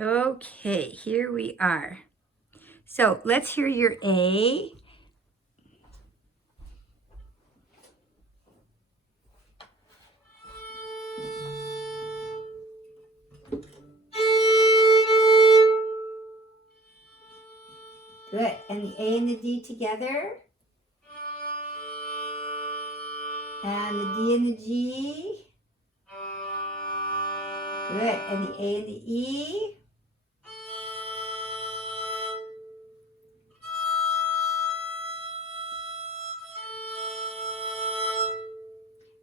Okay, here we are. So let's hear your A. Good. And the A and the D together. And the D and the G. Good. And the A and the E.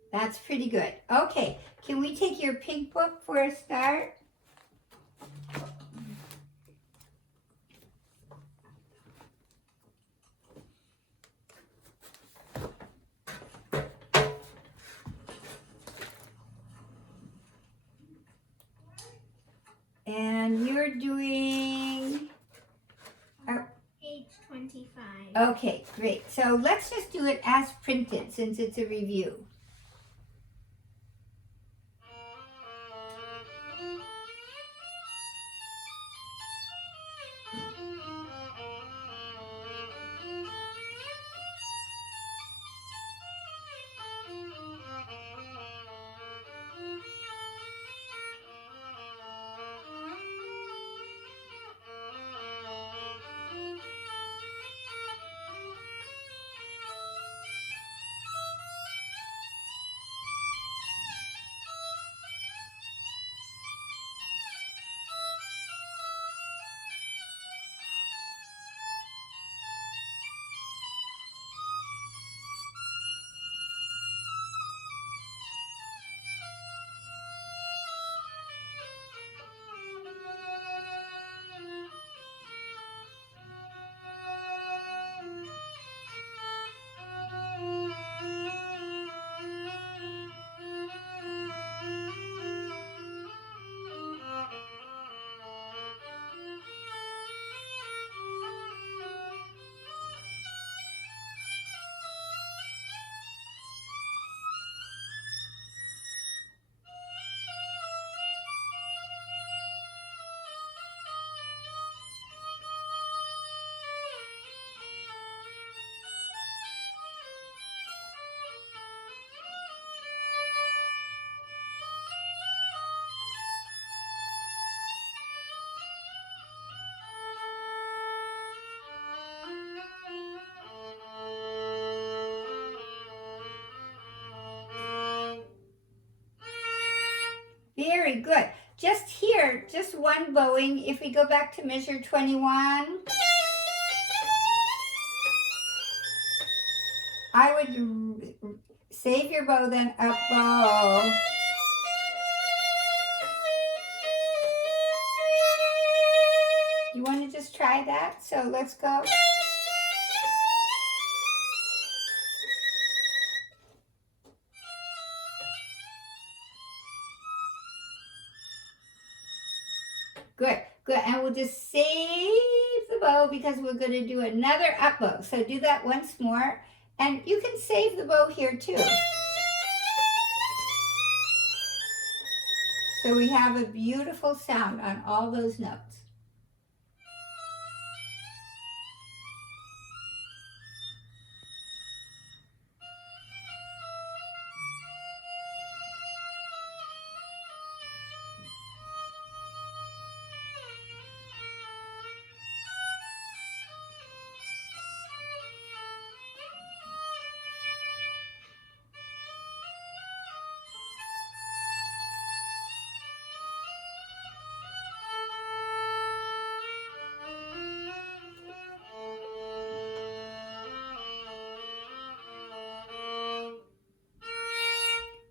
That's pretty good. Okay, can we take your pink book for a start? And you're doing page 25. Okay, great. So let's just do it as printed since it's a review. Very good. Just here, just one bowing. If we go back to measure 21, I would save your bow, then up bow. You want to just try that? So let's go. Good, good. And we'll just save the bow because we're going to do another up bow. So do that once more. And you can save the bow here too. So we have a beautiful sound on all those notes.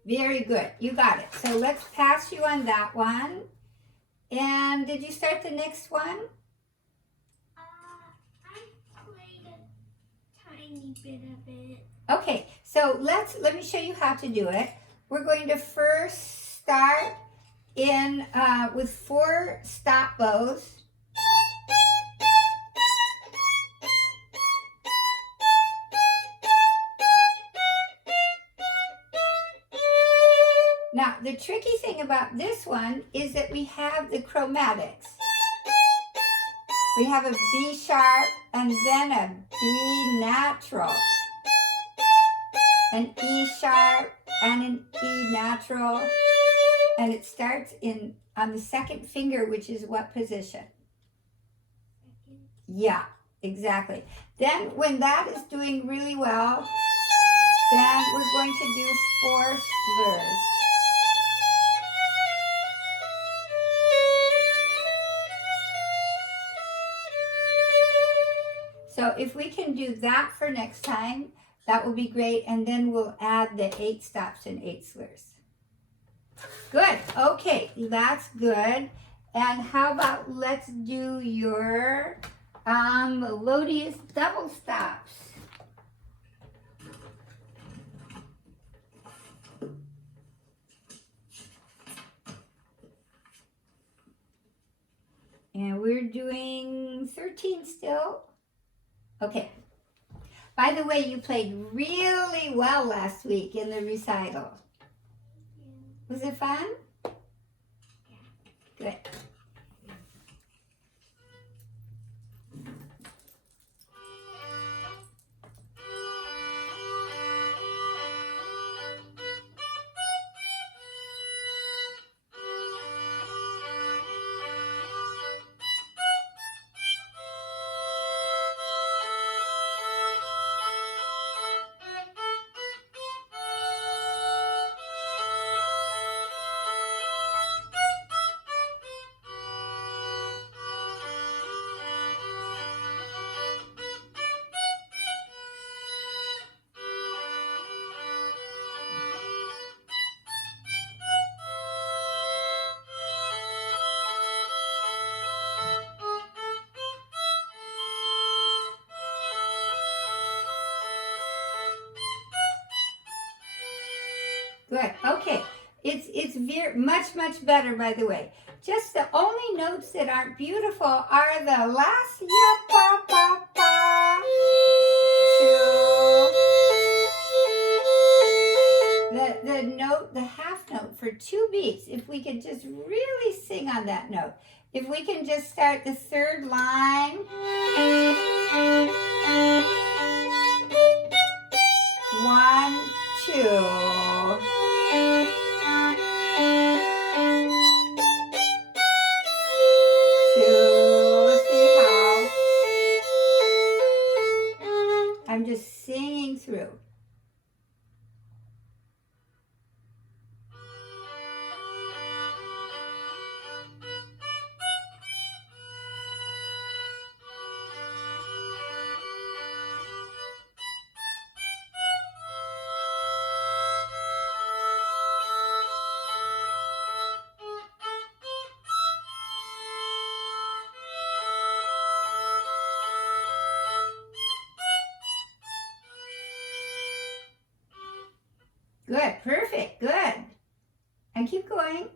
Very good. You got it. So let's pass you on that one. And did you start the next one? I played a tiny bit of it. Okay, so let me show you how to do it. We're going to first start in with 4 stop bows. Now, the tricky thing about this one is that we have the chromatics. We have a B sharp and then a B natural, an E sharp and an E natural, and it starts on the second finger, which is what position? Yeah, exactly. Then when that is doing really well, then we're going to do 4 slurs. So if we can do that for next time, that will be great. And then we'll add the 8 stops and 8 slurs. Good. Okay, that's good. And how about let's do your melodious double stops. And we're doing 13 still. Okay. By the way, you played really well last week in the recital. Was it fun? Good. Good. Okay. It's much better, by the way. Just the only notes that aren't beautiful are the last ya pa pa pa to the note, the half note for 2 beats. If we could just really sing on that note. If we can just start the 3rd line. 1, 2. See how I'm just singing through. Good, perfect, good. And keep going.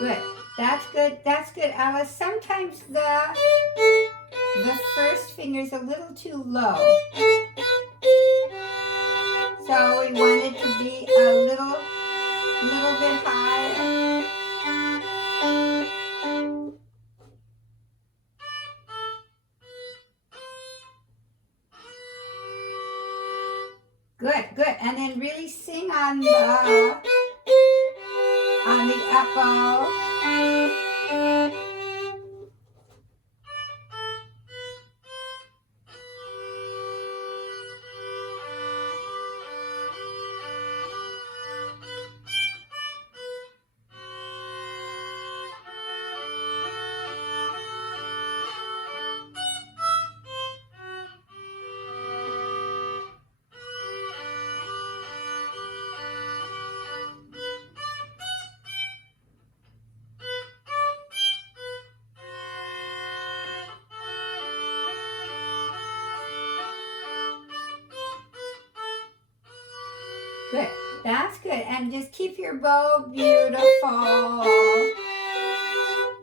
Good. That's good, Alice. Sometimes the first finger is a little too low. So we want it to be a little bit higher. Good, good. And then really sing on the up bow. Good. That's good. And just keep your bow beautiful.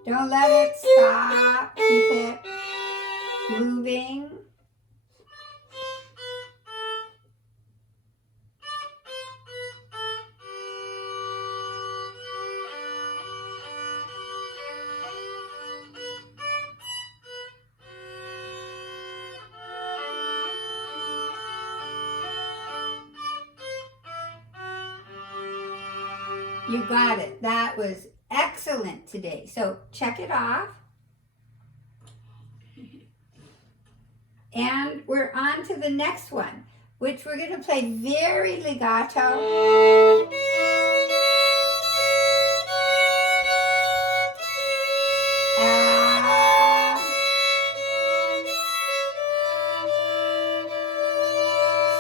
Don't let it stop. Keep it moving. You got it. That was excellent today. So check it off. And we're on to the next one, which we're going to play very legato.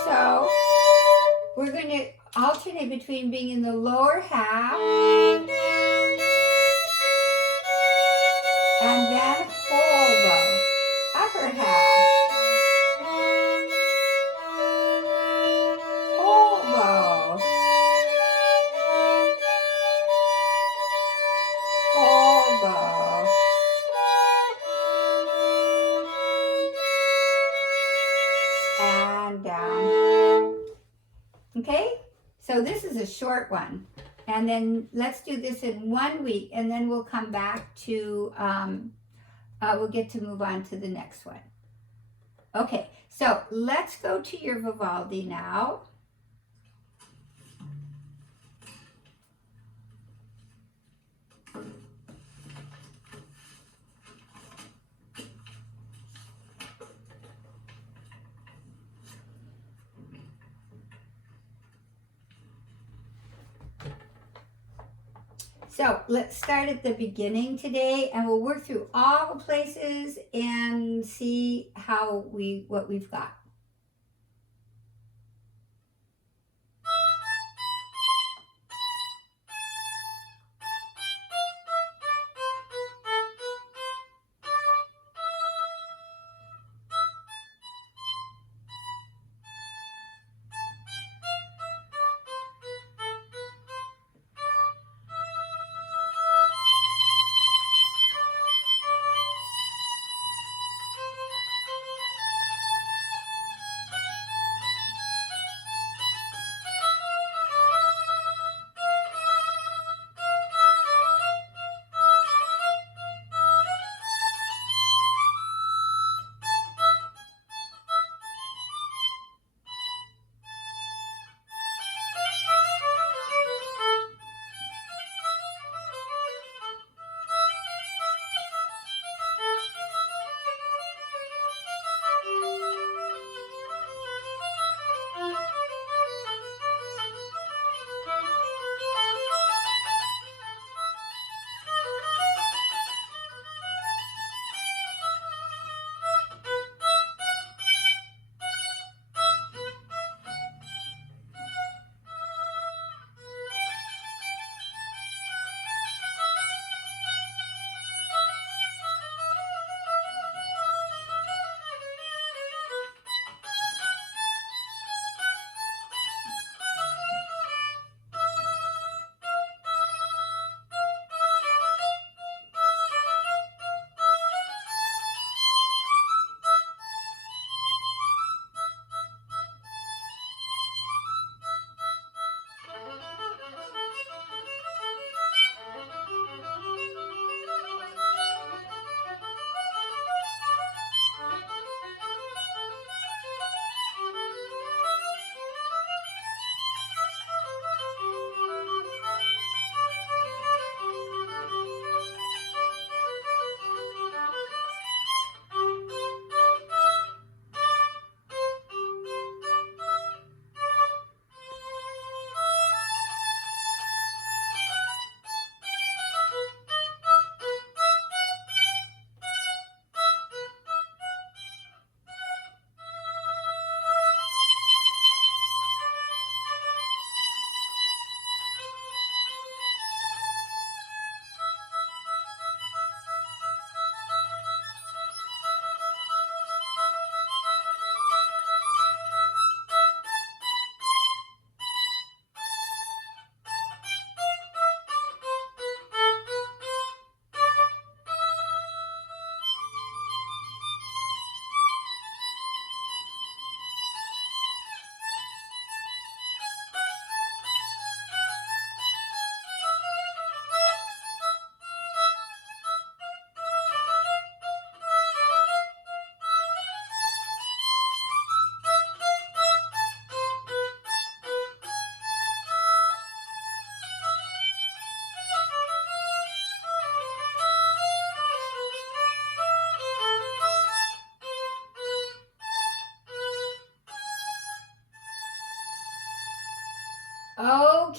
So we're going to alternate between being in the lower half and then whole bow, upper half, whole bow, whole bow, and down. Okay, so this is a short one. And then let's do this in 1 week, and then we'll come back to, we'll get to move on to the next one. Okay, so let's go to your Vivaldi now. So let's start at the beginning today, and we'll work through all the places and see what we've got.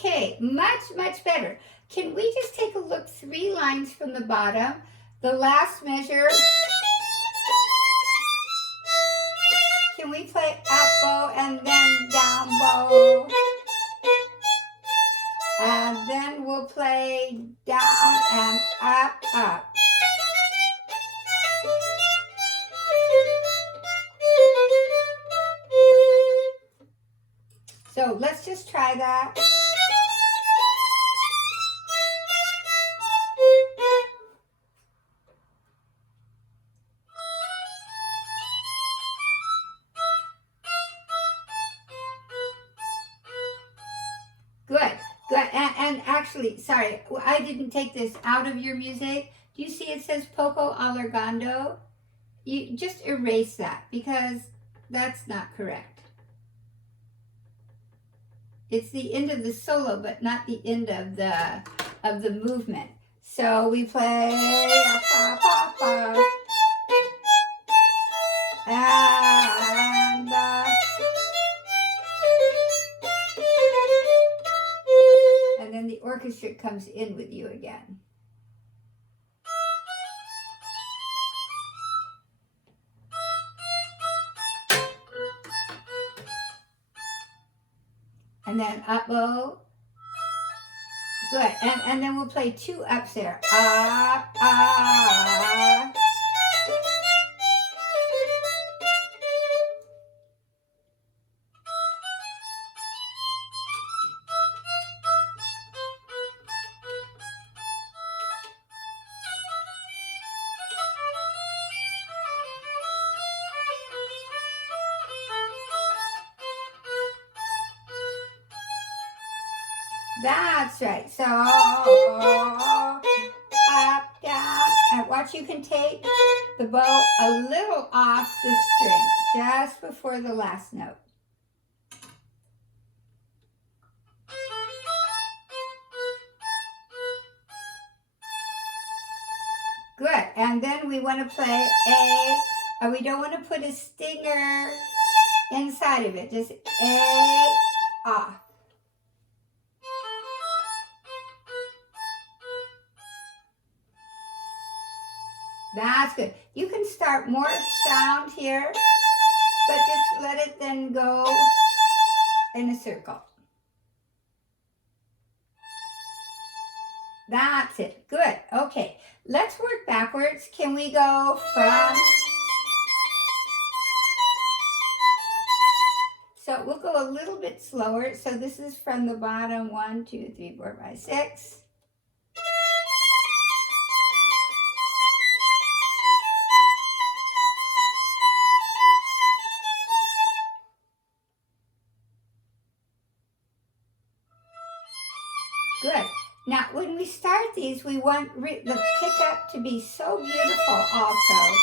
Okay, much, much better. Can we just take a look 3 lines from the bottom? The last measure. Can we play up bow and then down bow? And then we'll play down and up, up. So let's just try that. Good, good. And actually, sorry, I didn't take this out of your music. Do you see it says poco allargando? You just erase that because that's not correct. It's the end of the solo, but not the end of the movement. So we play pa pa pa, and then the orchestra comes in with you again. And then up bow. Good. And then we'll play 2 ups there. Up, up. That's right. So up, down, and watch, you can take the bow a little off the string just before the last note. Good. And then we want to play A, and we don't want to put a stinger inside of it. Just A off. That's good. You can start more sound here, but just let it then go in a circle. That's it. Good. Okay. Let's work backwards. Can we go from... So we'll go a little bit slower. So this is from the bottom. 1, 2, 3, 4, 5, 6. Good. Now, when we start these, we want the pickup to be so beautiful also.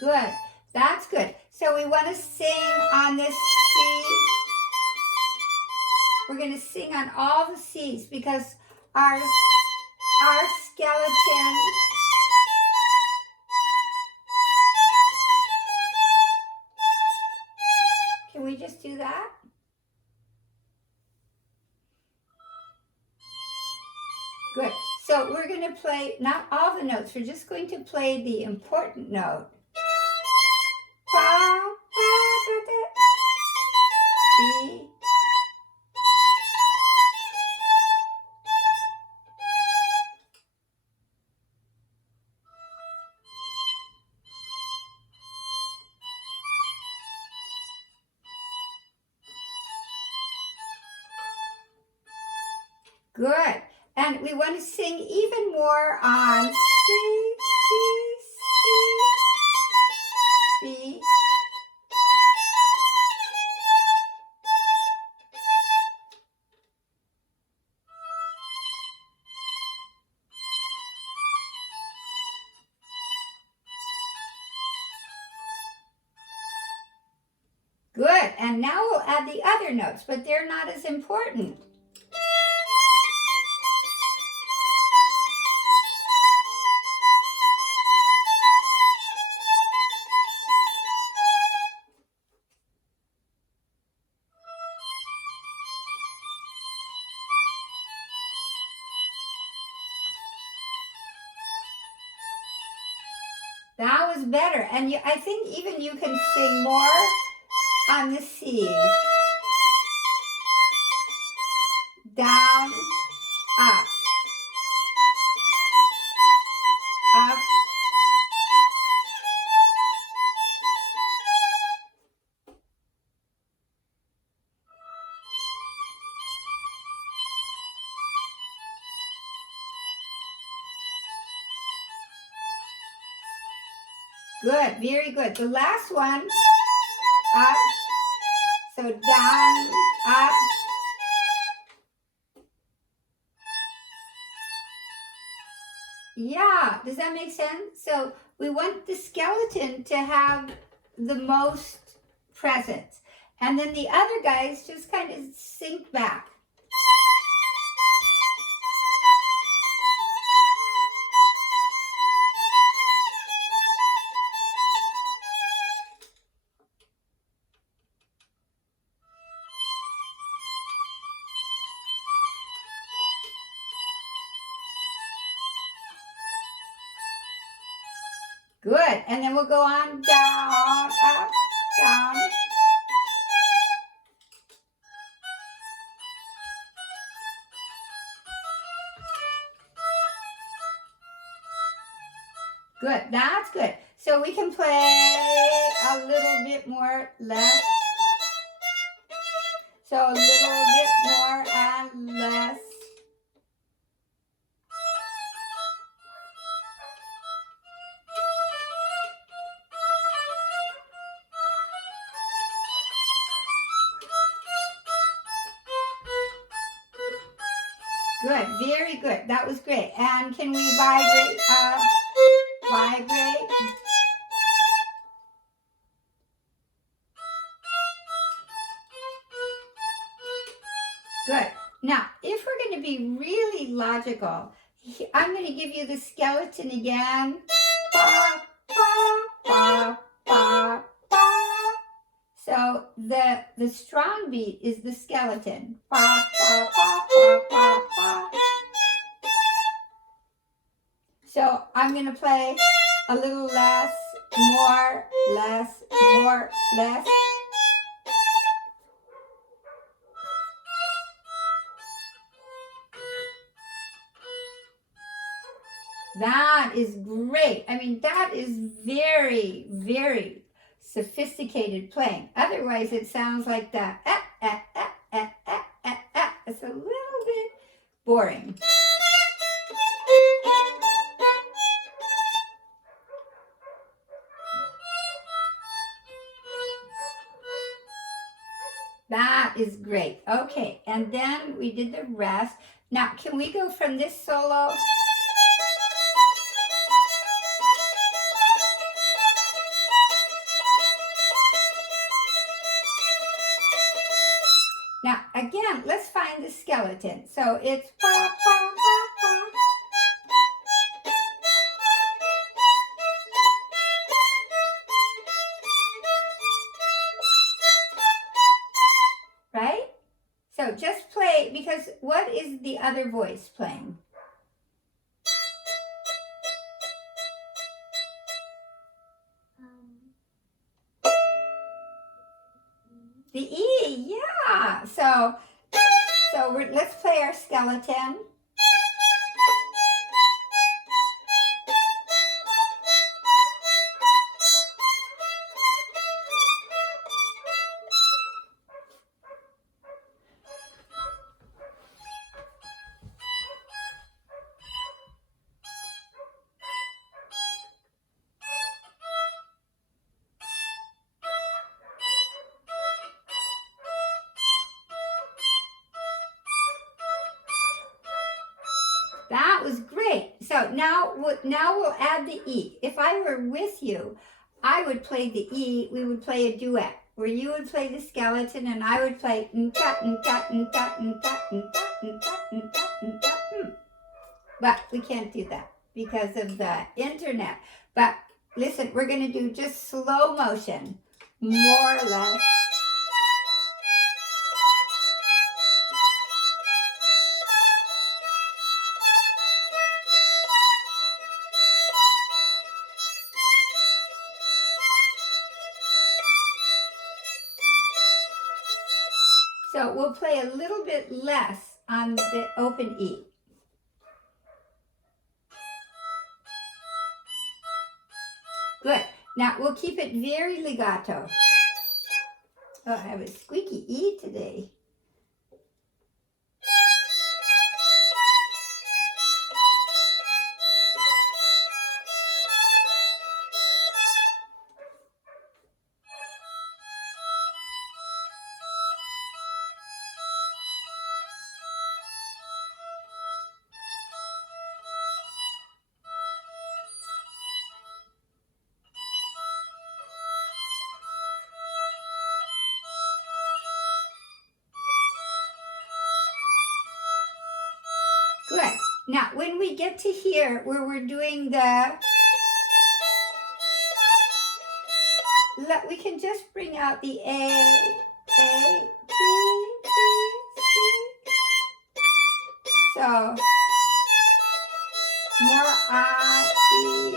Good. That's good. So we want to sing on this C. We're going to sing on all the C's because our skeleton Can we just do that? Good. So we're going to play not all the notes. We're just going to play the important note. B. Good. And we want to sing even more on C, C, C, B. and now we'll add the other notes, but they're not as important. That was better. And I think even you can sing more on the C. Down, up, up. Good, very good. The last one, up, so down, up. Yeah, does that make sense? So we want the skeleton to have the most presence. And then the other guys just kind of sink back. Good, and then we'll go on down, up, down. Good, that's good. So we can play a little bit more less. So a little bit more and less. Good, very good. That was great. And can we vibrate? Vibrate. Good. Now, if we're going to be really logical, I'm going to give you the skeleton again. Ba, ba, ba, ba, ba. So the strong beat is the skeleton. Ba, ba, ba, ba, ba, ba. So I'm going to play a little less, more, less, more, less. That is great. I mean, that is very, very sophisticated playing. Otherwise, it sounds like that. It's a little bit boring. That is great. Okay, and then we did the rest. Now, can we go from this solo? Now, again, let's find the skeleton. So it's pa, pa, pa, pa. Right? So just play, because what is the other voice playing? The E, yeah. So let's play our skeleton. That was great. So now we'll add the E. If I were with you, I would play the E. We would play a duet. where you would play the skeleton and I would play but we can't do that because of the internet. But listen, we're going to do just slow motion, more or less. So we'll play a little bit less on the open E. Good. Now we'll keep it very legato. Oh, I have a squeaky E today. Good. Now, when we get to here, where we're doing the, we can just bring out the A, B, B, C. So, more I, B.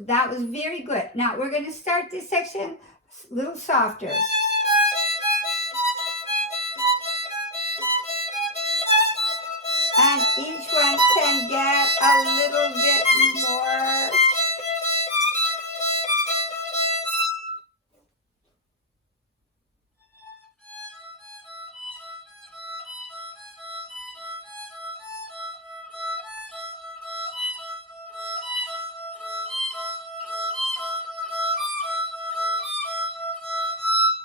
That was very good. Now we're going to start this section a little softer. And each one can get a little bit more.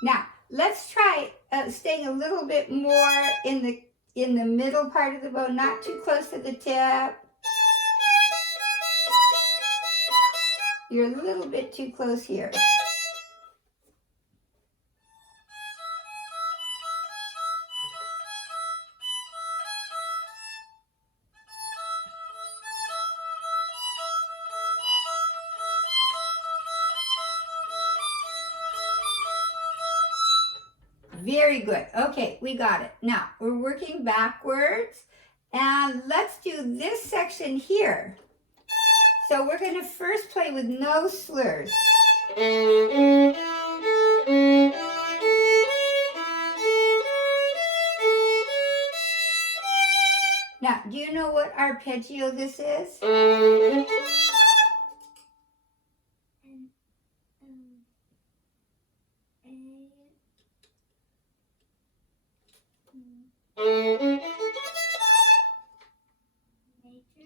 Now, let's try staying a little bit more in the middle part of the bow, not too close to the tip. You're a little bit too close here. Very good. Okay, we got it. Now, we're working backwards. And let's do this section here. So we're going to first play with no slurs. Now, do you know what arpeggio this is?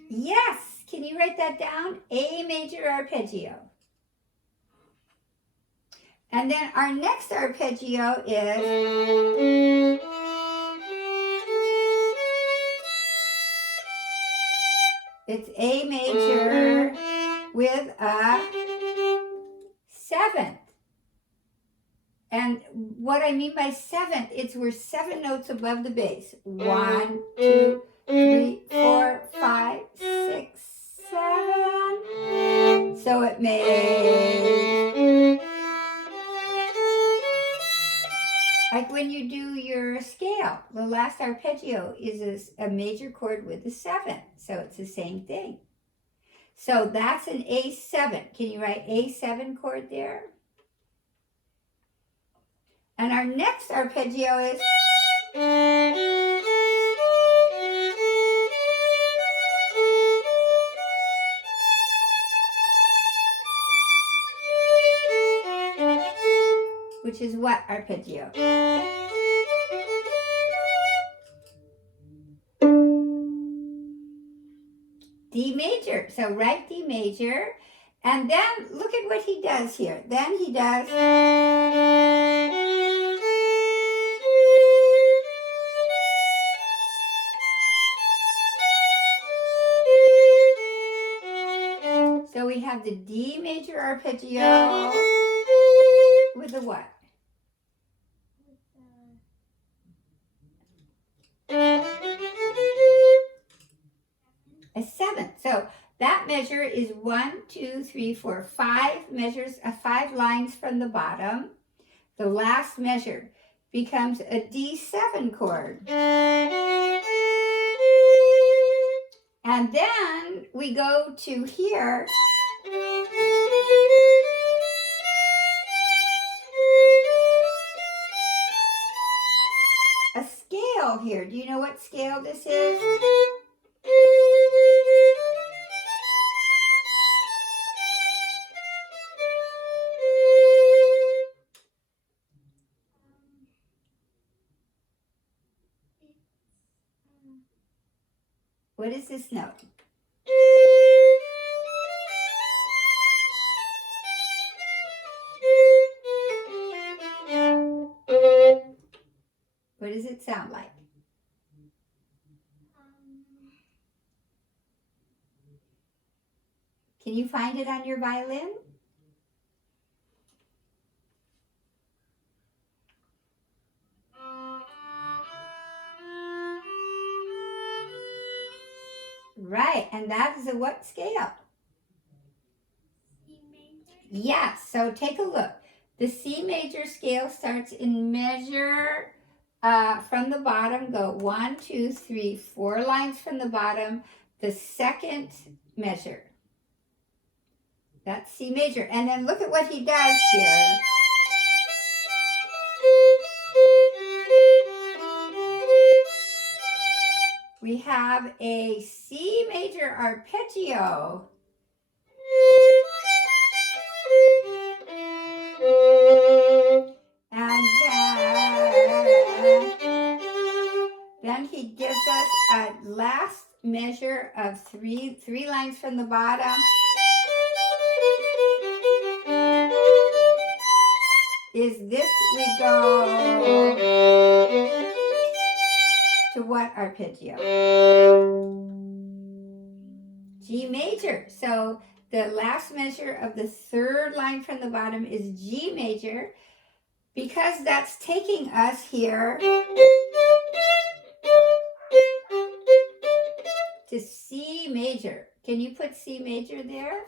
Yes, can you write that down? A major arpeggio. And then our next arpeggio is it's A major with a seventh. And what I mean by seventh, we're 7 notes above the bass. 1, 2, 3, 4, 5, 6, 7. So it makes, like when you do your scale, the last arpeggio is a major chord with a 7. So it's the same thing. So that's an A7. Can you write A7 chord there? And our next arpeggio is which is what arpeggio? D major. So write D major, and then look at what he does here. Then he does. So we have the D major arpeggio with the what? A seventh. So that measure is 1, 2, 3, 4, 5 measures, 5 lines from the bottom. The last measure becomes a D7 chord. And then we go to here. A scale here. Do you know what scale this is? What is this note? What does it sound like? Can you find it on your violin? Right, and that is a what scale? C major. Yes, so take a look. The C major scale starts in measure from the bottom. Go 1, 2, 3, 4 lines from the bottom. The second measure. That's C major. And then look at what he does here. We have a C major arpeggio. And then he gives us a last measure of three lines from the bottom. Is this we go to what arpeggio? G major. So the last measure of the third line from the bottom is G major, because that's taking us here to C major. Can you put C major there?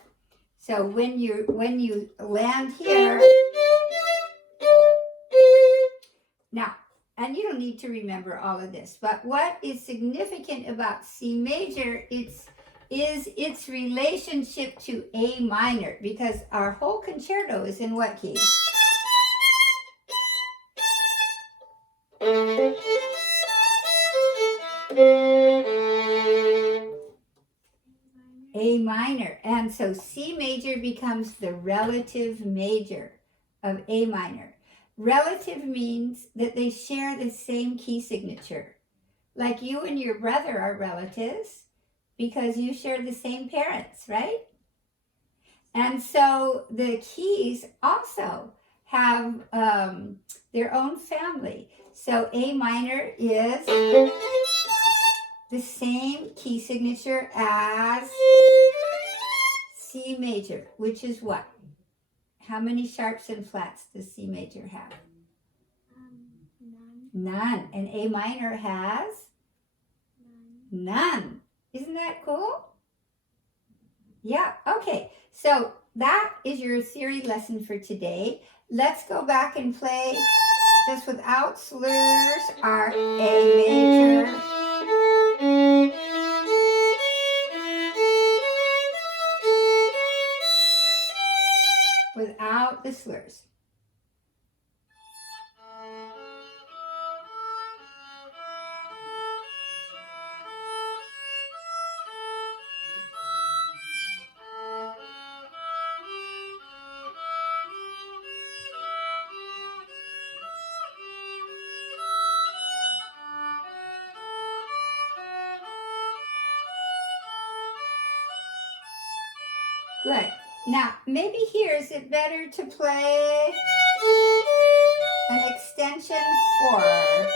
So when you land here, now, and you don't need to remember all of this, but what is significant about C major is its relationship to A minor, because our whole concerto is in what key? A minor. And so C major becomes the relative major of A minor. Relative means that they share the same key signature. Like you and your brother are relatives because you share the same parents, right? And so the keys also have their own family. So A minor is the same key signature as C major, which is what? How many sharps and flats does C major have? None. And A minor has? None. Isn't that cool? Yeah, okay. So that is your theory lesson for today. Let's go back and play just without slurs our A major. Without the slurs. Good. Now, maybe here, is it better to play an extension 4?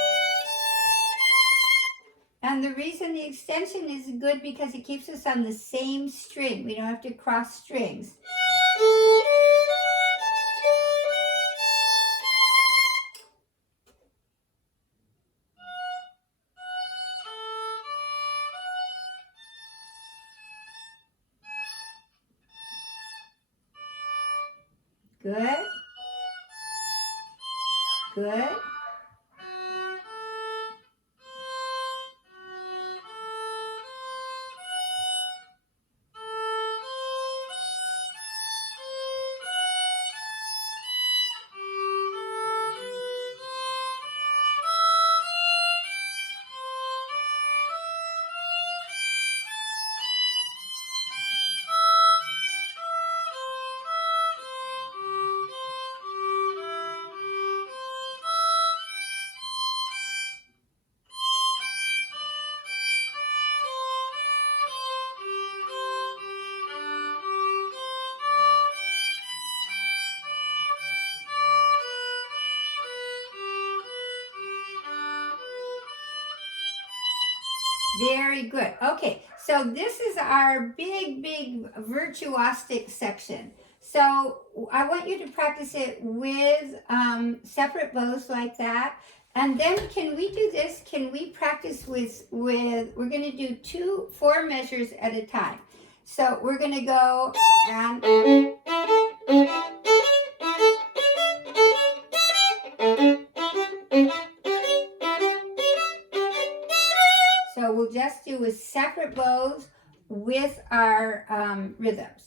And the reason the extension is good because it keeps us on the same string. We don't have to cross strings. Good. Good. Very good. Okay, so this is our big virtuosic section. So I want you to practice it with separate bows like that. And then can we do this? Can we practice with we're going to do 4 measures at a time. So we're going to go and... So we'll just do with separate bows with our rhythms.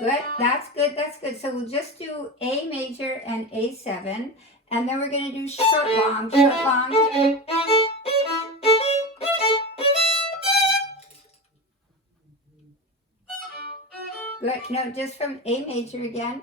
Good, that's good, that's good. So we'll just do A major and A7, and then we're going to do short, long, short, long. Good, no, just from A major again.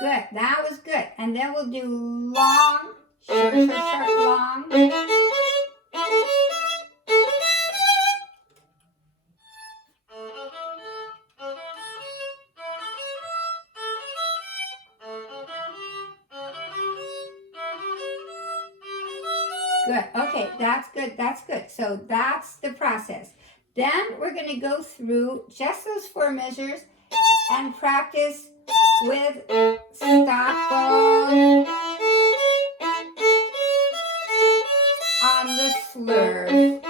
Good, that was good. And then we'll do long, short, short, short, long. Good, okay, that's good, that's good. So that's the process. Then we're going to go through just those 4 measures and practice with stop bow on the slurs.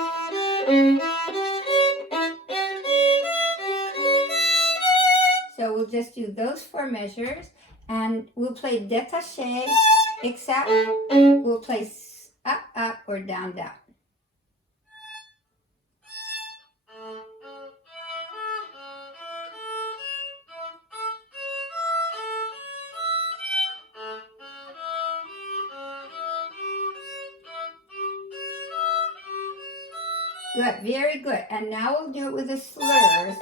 So we'll just do those 4 measures and we'll play détaché, except we'll play up, up, or down, down. Good, very good. And now we'll do it with the slurs.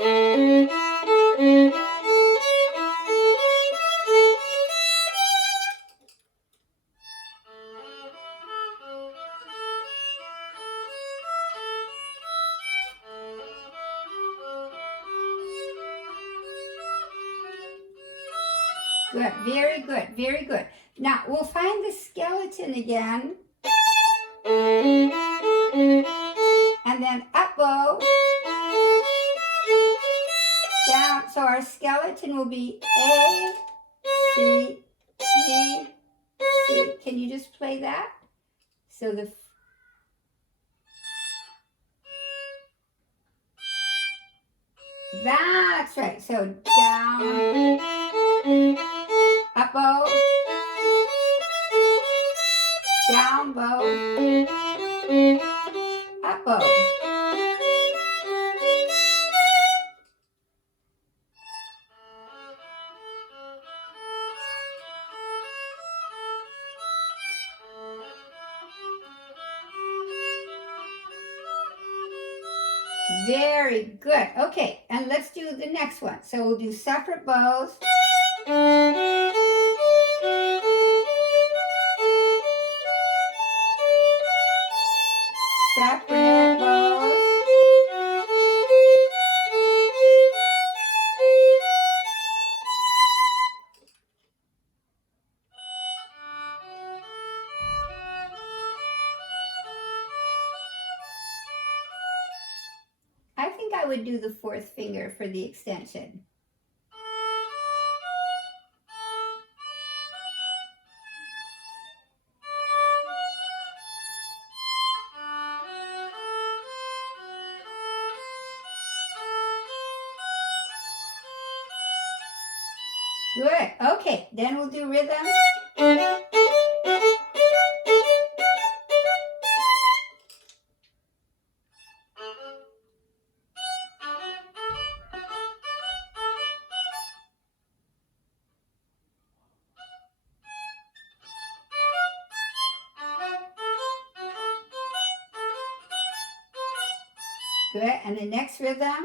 Good, very good, very good. Now we'll find the skeleton again. And then up bow, down. So our skeleton will be A, C, C, C. Can you just play that? So that's right. So down, up bow, down bow, up bow. Very good. Okay, and let's do the next one. So we'll do separate bows. Separate bows. I think I would do the fourth finger for the extension. Good. Okay, then we'll do rhythm. Good. And the next rhythm.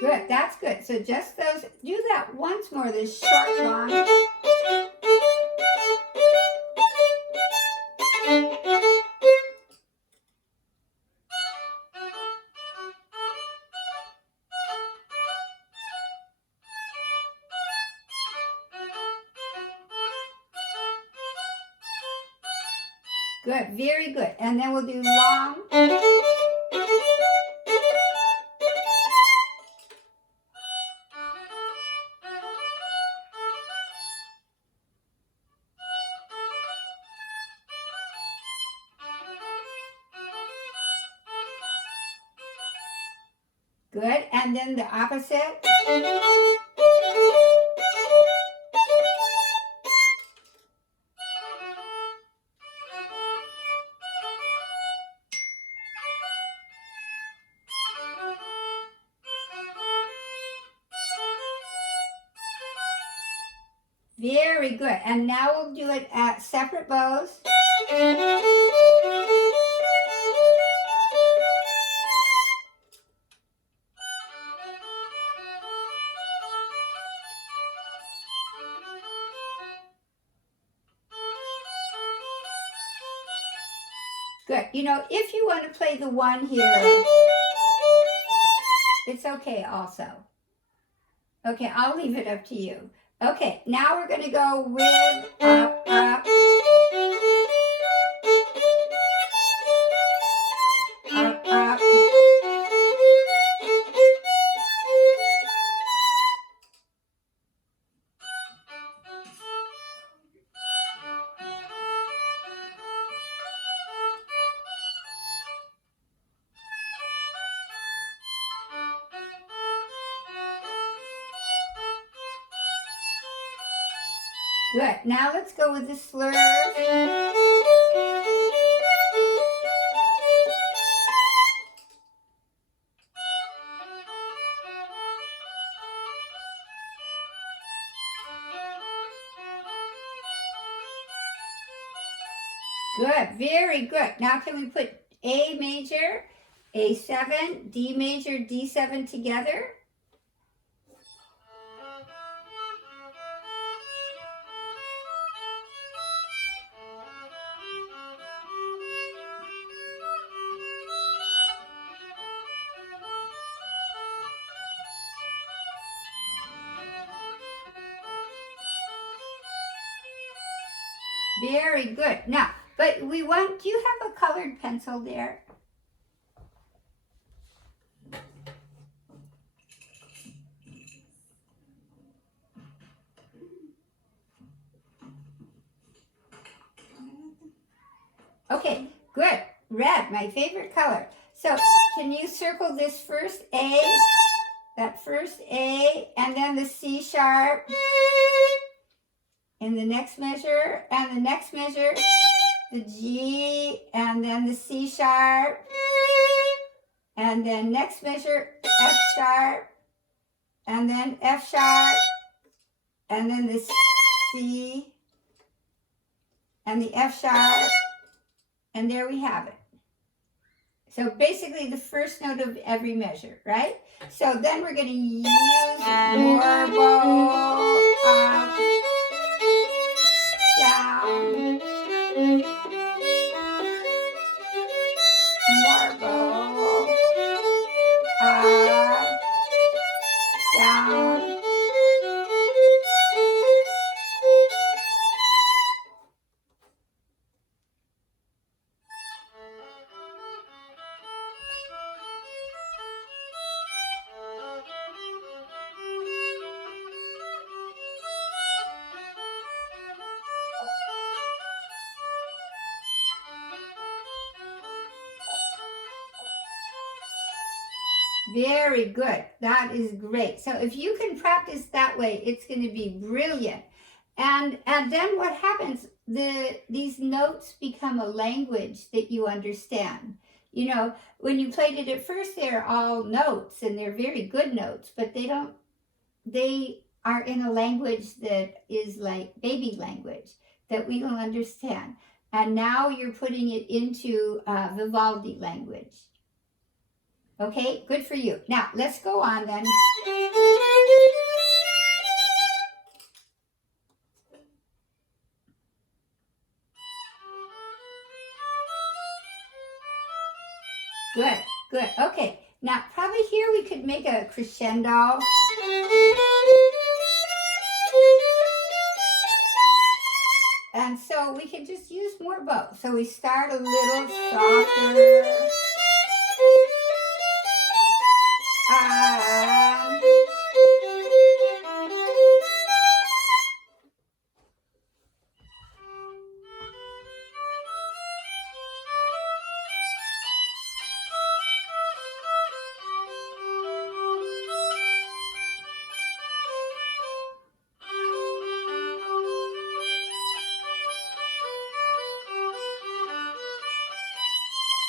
Good, that's good. So just those, do that once more, this short long. Good, very good. And then we'll do long. Good, and then the opposite. Very good. And now we'll do it at separate bows. Good. You know, if you want to play the one here, it's okay also. Okay, I'll leave it up to you. Okay, now we're going to go with up, up. Up, up. Good. Now let's go with the slurs. Good. Very good. Now can we put A major, A7, D major, D7 together? Very good. Now, but we want, do you have a colored pencil there? Okay, good. Red, my favorite color. So, can you circle this first A, that first A, and then the C sharp, in the next measure, and the next measure, the G, and then the C sharp, and then next measure F sharp, and then F sharp, and then the C, and the F sharp, and there we have it. So basically the first note of every measure, right? So then we're going to use more bow, up, down, more bow, up, down. Very good. That is great. So if you can practice that way, it's going to be brilliant. And then what happens? These notes become a language that you understand. You know, when you played it at first, they're all notes and they're very good notes, but they are in a language that is like baby language that we don't understand. And now you're putting it into Vivaldi language. Okay, good for you. Now, let's go on then. Good, good. Okay, now probably here we could make a crescendo. And so we can just use more bow. So we start a little softer.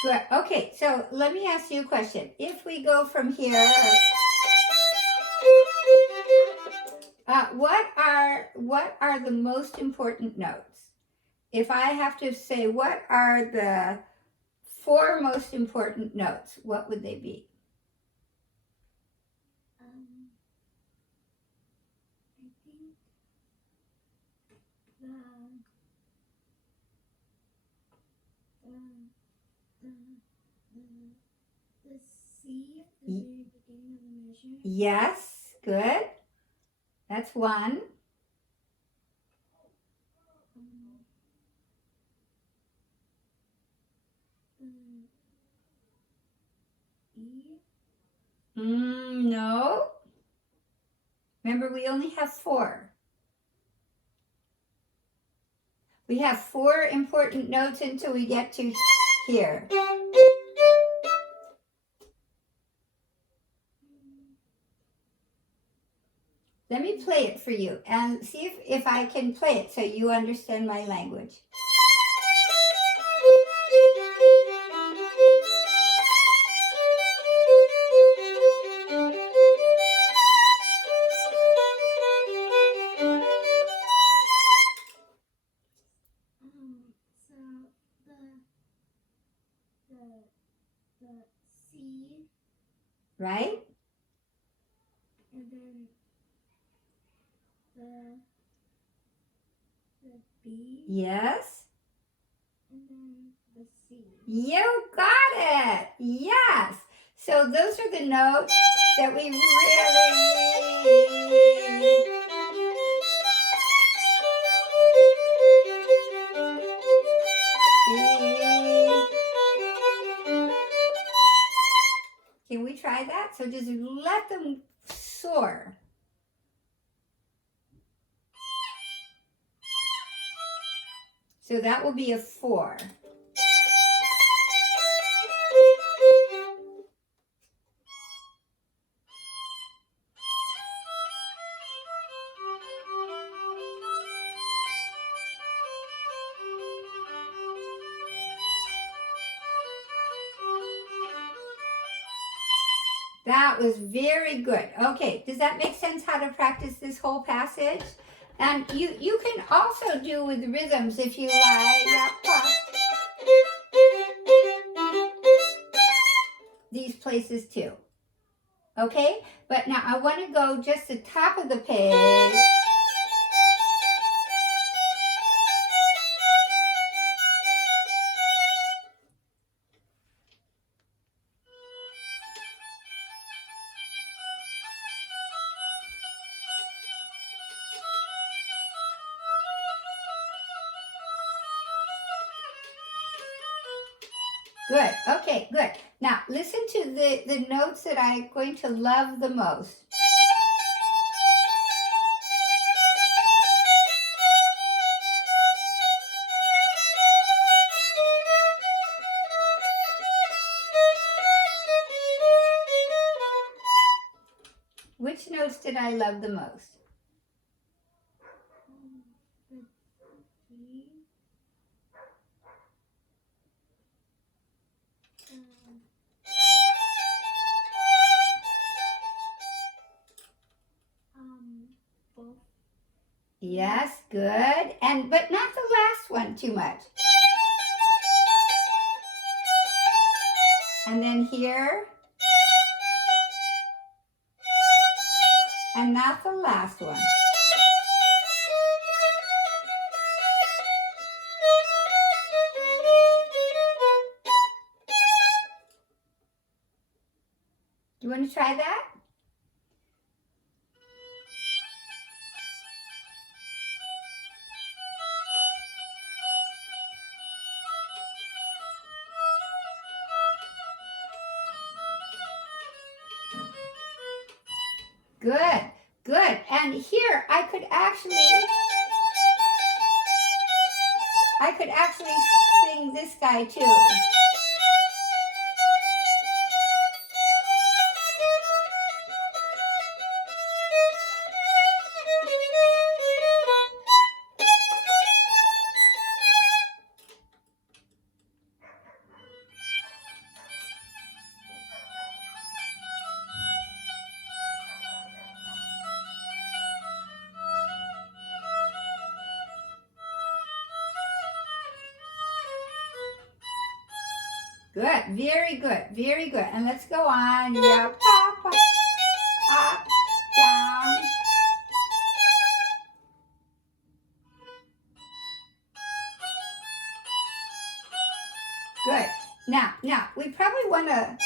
Good. Okay, so let me ask you a question. If we go from here, what are the most important notes? If I have to say what are the 4 most important notes, what would they be? I think the C at the very beginning of the measure. Yes, good. That's one. E. No. Remember, we only have 4. We have 4 important notes until we get to here. Let me play it for you and see if I can play it so you understand my language. So the C. Right? And then the B. Yes. And then the C. You got it. Yes. So those are the notes that we Can we try that? So just let them soar. So that will be a 4. That was very good. Okay, does that make sense how to practice this whole passage? And you can also do with rhythms if you like. These places too. Okay, but now I want to go just the top of the page. Good. Okay, good. Now listen to the notes that I'm going to love the most. Which notes did I love the most? Both. Yes, good. But not the last one too much. And then here. And not the last one. Do you want to try that? Good, good. And here I could actually sing this guy too. Good, very good, very good. And let's go on. Yeah, pop, up, down. Good. Now, we probably want to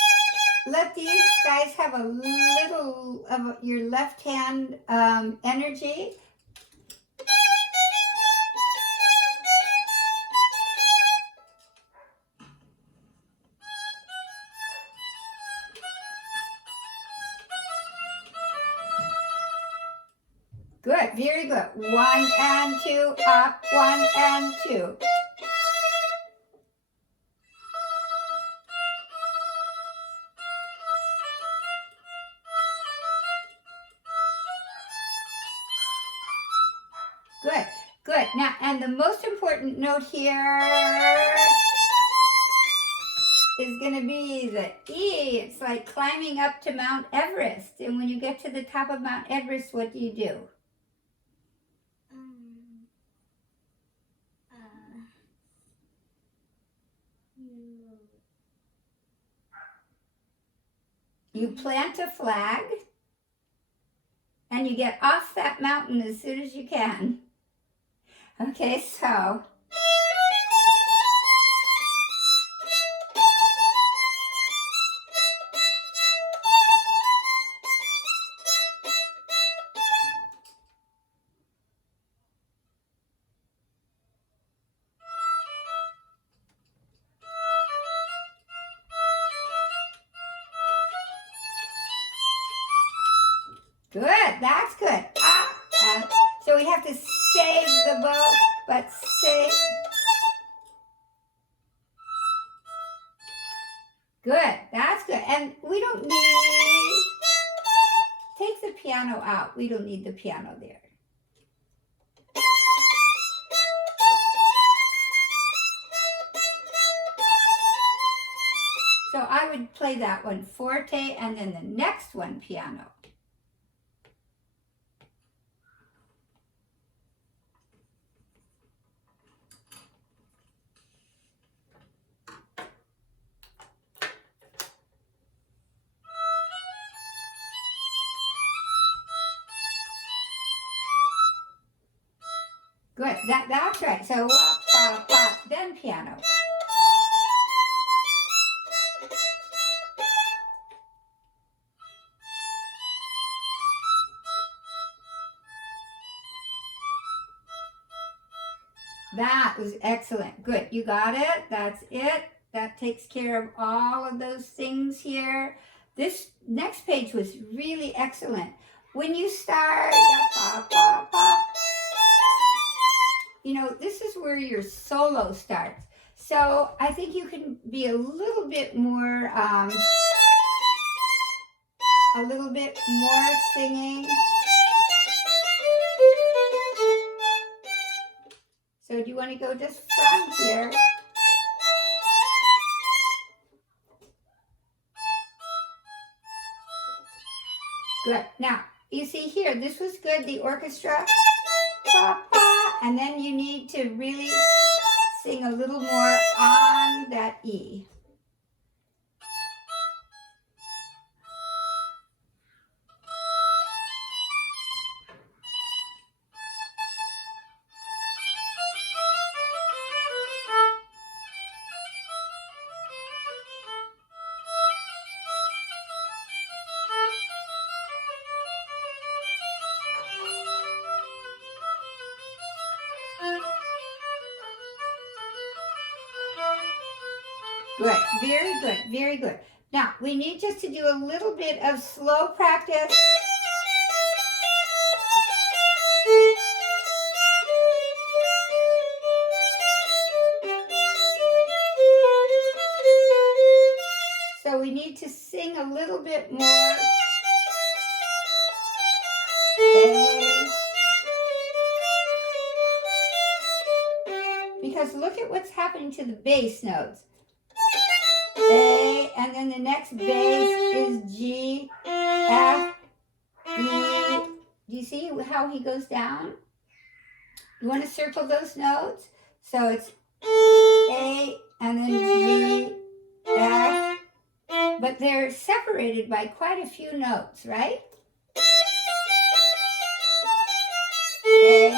let these guys have a little of your left hand energy. Good, very good. 1 and 2, up, 1 and 2. Good, good. Now, and the most important note here is going to be the E. It's like climbing up to Mount Everest. And when you get to the top of Mount Everest, what do? You plant a flag and you get off that mountain as soon as you can. Okay, so. Good, that's good. So we have to save the bow, but save. Good, that's good. And we don't need, take the piano out. We don't need the piano there. So I would play that one forte and then the next one piano. Good, that's right. So wah, pa, pa, then piano. That was excellent. Good, you got it. That's it. That takes care of all of those things here. This next page was really excellent. When you start, pa, pa, pa, you know, this is where your solo starts. So I think you can be a little bit more singing. So do you want to go just from here? Good. Now, you see here, this was good, the orchestra. Pa, pa, and then you need to really sing a little more on that E. Good, very good, very good. Now, we need just to do a little bit of slow practice. So we need to sing a little bit more. A. Because look at what's happening to the bass notes. A, and then the next bass is G, F, E. Do you see how he goes down? You want to circle those notes? So it's A, and then G, F, but they're separated by quite a few notes, right? A,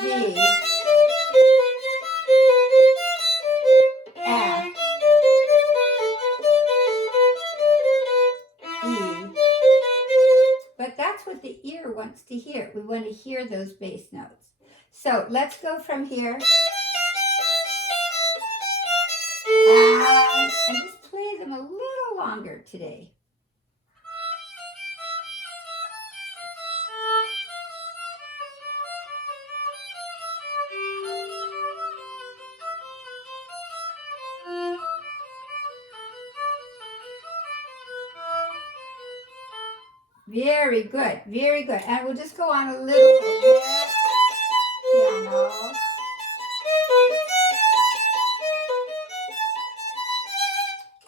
G, F, E. But that's what the ear wants to hear. We want to hear those bass notes. So let's go from here. And just play them a little longer today. Very good, very good. And we'll just go on a little bit. Piano.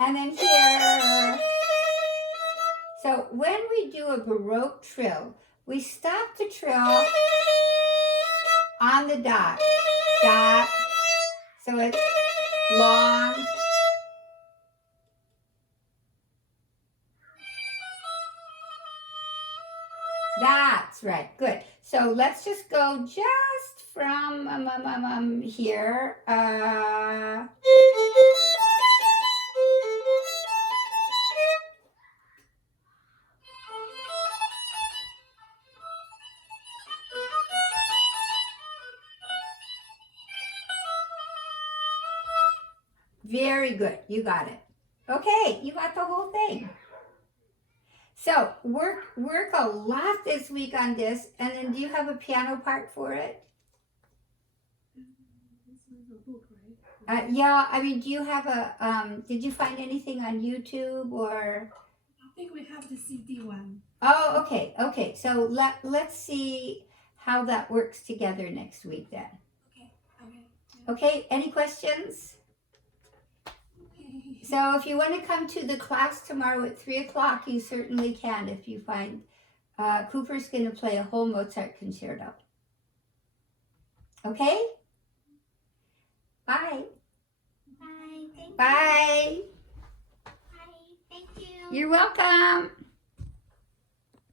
And then here. So when we do a Baroque trill, we stop the trill on the dot. Dot. So it's long. That's right, good. So let's just go just from here. Very good, you got it. Okay, you got the whole thing. So work a lot this week on this, and then do you have a piano part for it? Yeah, I mean, do you have a, did you find anything on YouTube or? I think we have the CD one. Oh, okay, okay. So let's see how that works together next week then. Okay, okay. Okay, any questions? So if you want to come to the class tomorrow at 3 o'clock, you certainly can if you find Cooper's going to play a whole Mozart concerto. Okay? Bye. Bye. Thank you. Bye. Bye. Thank you. You're welcome.